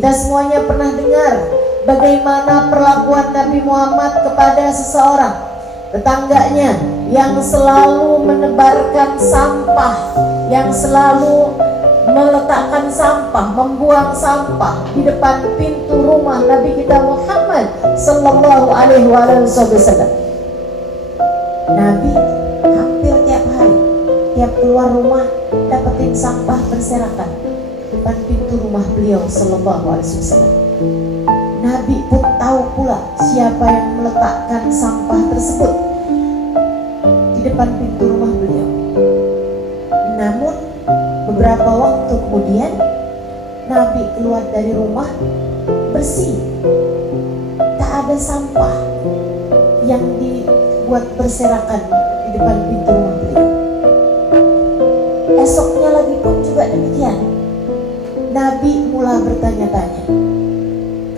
Kita semuanya pernah dengar bagaimana perlakuan Nabi Muhammad kepada seseorang, tetangganya yang selalu menebarkan sampah, yang selalu meletakkan sampah, membuang sampah di depan pintu rumah Nabi kita Muhammad sallallahu alaihi wasallam. Nabi hampir tiap hari, tiap keluar rumah dapetin sampah berserakan di depan pintu rumah beliau sallallahu alaihi wasallam. Nabi pun tahu pula siapa yang meletakkan sampah tersebut di depan pintu rumah beliau. Namun beberapa waktu kemudian Nabi keluar dari rumah bersih, tak ada sampah yang dibuat berserakan di depan pintu rumah beliau. Esoknya lagi pun juga demikian. Nabi mulai bertanya-tanya,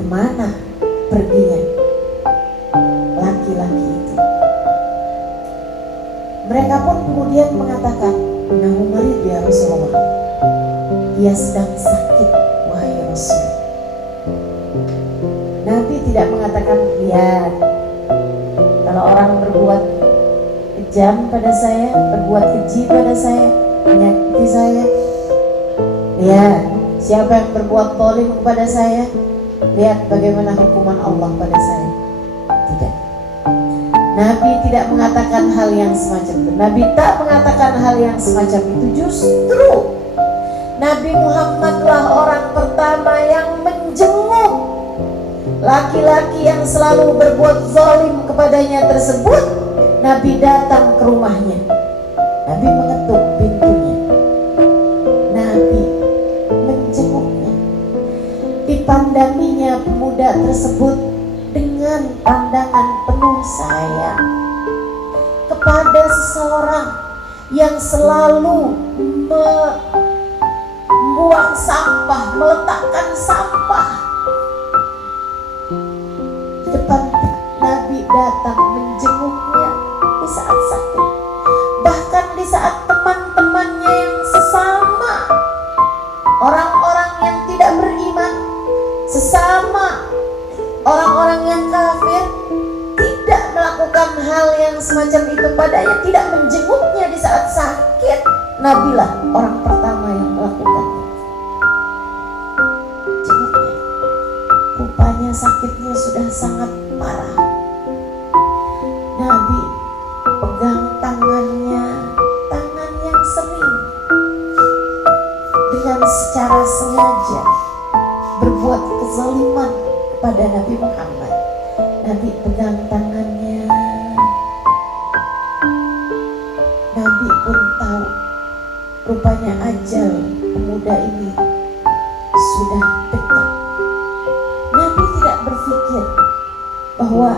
kemana perginya laki-laki itu? Mereka pun kemudian mengatakan, Nahu marid ya Rasulullah, dia sedang sakit wahai Rasul. Nabi tidak mengatakan, lihat, kalau orang berbuat kejam pada saya, berbuat keji pada saya, menyakiti saya, lihat siapa yang berbuat zalim kepada saya, lihat bagaimana hukuman Allah pada saya. Tidak. Nabi tidak mengatakan hal yang semacam itu. Nabi tak mengatakan hal yang semacam itu. Justru Nabi Muhammadlah orang pertama yang menjenguk laki-laki yang selalu berbuat zalim kepadanya tersebut. Nabi datang ke rumahnya. Nabi mengetuk pintunya. Nabi menjenguknya. Dipandanginya pemuda tersebut dengan pandangan penuh sayang kepada seseorang yang selalu membuang sampah, meletakkan sampah di depan. Nabi datang menjenguknya di saat sakit, bahkan di saat teman-temannya yang sesama orang-orang yang tidak beriman, sesama orang-orang yang kafir, tidak melakukan hal yang semacam itu padanya, tidak menjenguknya di saat sakit. Nabilah orang pertama yang melakukannya. Jenguknya. Rupanya sakitnya sudah sangat parah. Nabi pegang tangannya, tangan yang sering, dengan secara sengaja berbuat kezaliman pada Nabi Muhammad. Nabi pegang tangannya. Nabi pun tahu rupanya ajal pemuda ini sudah dekat. Nabi tidak berpikir bahwa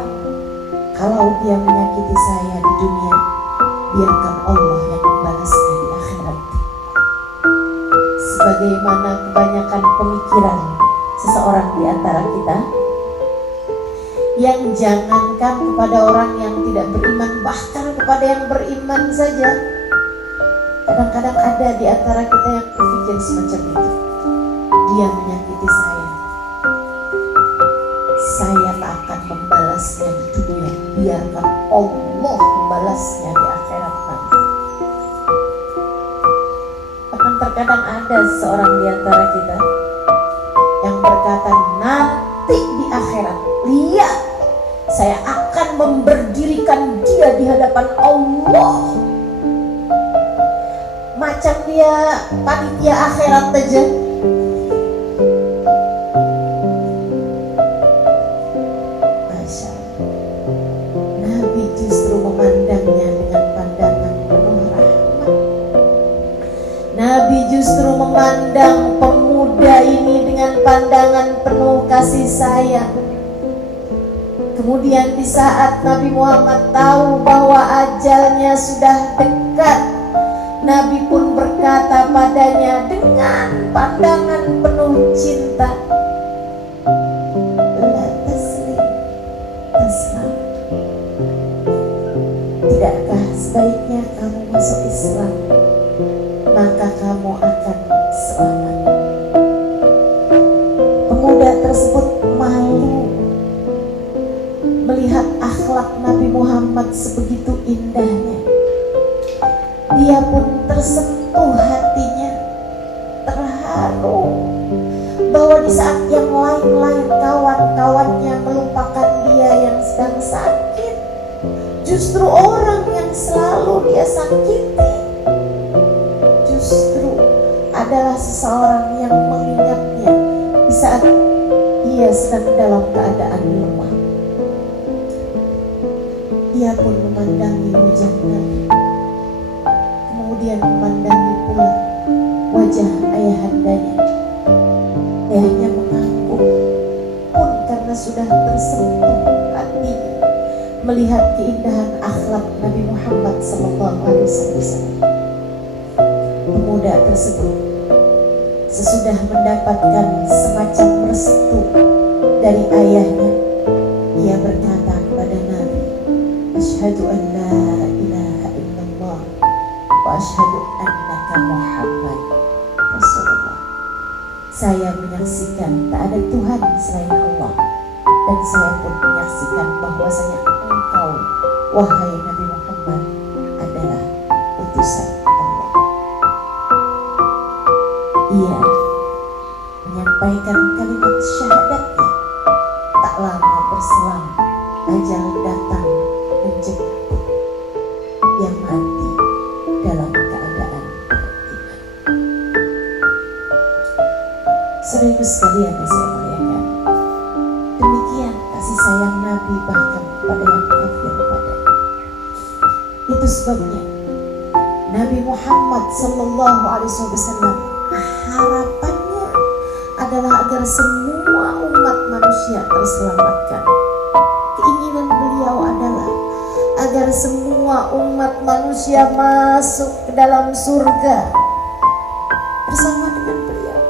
kalau dia menyakiti saya di dunia, biarkan Allah yang membalasnya di akhirat. Sebagaimana kebanyakan pemikiran seseorang di antara kita, yang jangankan kepada orang yang tidak beriman, bahkan kepada yang beriman saja, kadang-kadang ada di antara kita yang berpikir semacam itu. Dia menyakiti saya tak akan membalasnya di dunia, biarkan Allah membalasnya di akhirat nanti. Bahkan terkadang ada seorang di antara kita yang berkata, nanti di akhirat, lihat, saya akan memberdirikan dia di hadapan Allah. Macam dia panitia akhirat aja. Masya Allah. Nabi justru memandangnya dengan pandangan penuh rahmat. Nabi justru memandang pemuda ini dengan pandangan penuh kasih sayang. Kemudian di saat Nabi Muhammad tahu bahwa ajalnya sudah dekat, Nabi pun berkata padanya dengan pandangan penuh cinta, la taslim taslam. Tidakkah sebaiknya kamu masuk Islam, maka kamu akan selamat. Pemuda tersebut malu melihat akhlak Nabi Muhammad sebegitu indahnya. Dia pun tersentuh hatinya, terharu bahwa di saat yang lain-lain kawan-kawannya melupakan dia yang sedang sakit, justru orang yang selalu dia sakiti justru adalah seseorang yang mengingatnya di saat ia sedang dalam keadaan lemah. Ia pun memandangi wajah Nabi, kemudian memandangi pula wajah ayahandanya. Ayahnya mengangguk pun karena sudah tersentuh hatinya melihat keindahan akhlak Nabi Muhammad SAW. Pemuda tersebut sesudah mendapatkan semacam restu dari ayahnya, ia berkata kepada Nabi, "Asyhadu an la ilaha illallah wa asyhadu annaka Muhammad Rasulullah." Saya menyaksikan tak ada Tuhan selain Allah, dan saya pun menyaksikan bahwasanya engkau, wahai Nabi Muhammad, adalah utusan Allah. Ia menyampaikan kalimat syahadatnya. Tak lama berselang, ajal datang menjemput. Ia mati dalam keadaan beriman. Saudara sekalian yang saya muliakan, demikian kasih sayang Nabi bahkan kepada yang kafir padanya. Itu sebabnya Nabi Muhammad SAW harapannya adalah agar semua umat manusia terselamatkan. Keinginan beliau adalah agar semua umat manusia masuk ke dalam surga bersama dengan beliau.